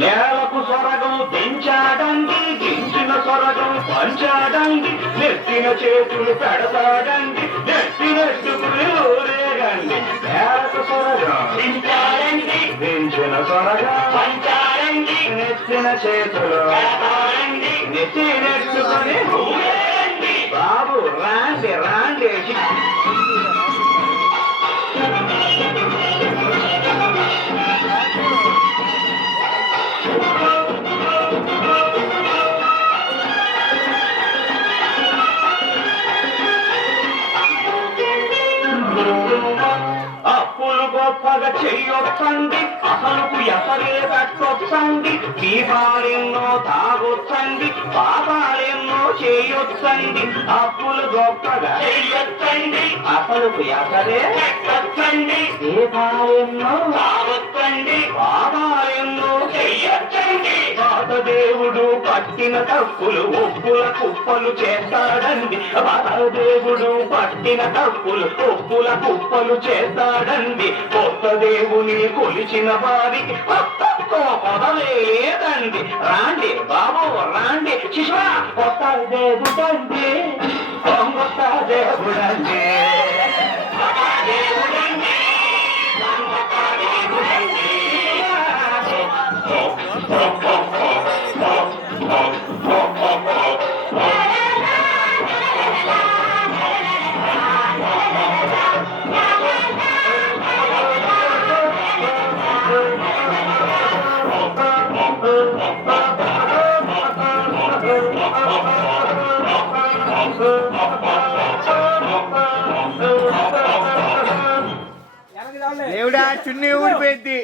నేలకు సొరగం తెంచాడండి, దించిన సొరగం పంచాడండి, నెత్తిన చేతులు పెడతాడండి, నెత్తినెట్టుకుని ఊరేగండి. నేలకు సొరగం తెంచాడండి, దించిన సొరగం పంచాడండి, నెత్తిన చేతులు పెడతాడండి, నెత్తినెట్టుకుని ఊరేగండి. బాబు రాండి రాండి. అప్పులు గొప్పగా చెయ్యొచ్చండి, అసలుకు ఎసరే పెట్టొచ్చండి, దీపాలెన్నో తాగొచ్చండి, పాపాలెన్నో చేయొచ్చండి. అప్పులు గొప్పగా చెయ్యొచ్చండి, అసలుకు ఎసరే పెట్టొచ్చండి, దీపాలెన్నో తాగొచ్చండి, పాపాలెన్నో చెయ్యొచ్చండి. పాత దేవుడు పట్టిన తప్పులు ఒప్పుల కుప్పలు చేస్తాడండి, పాత దేవుడు పట్టిన తప్పులు ఒప్పుల కుప్పలు చేస్తాడండి. కొత్త దేవుని కొలిచిన వారికి కొదలే లేదండి. రాండి బాబు రాండి. శిశువ కొత్త దేవుడండి, కొత్త దేవుడండి, దేవుడా చున్నీ ఊడిపోయింది.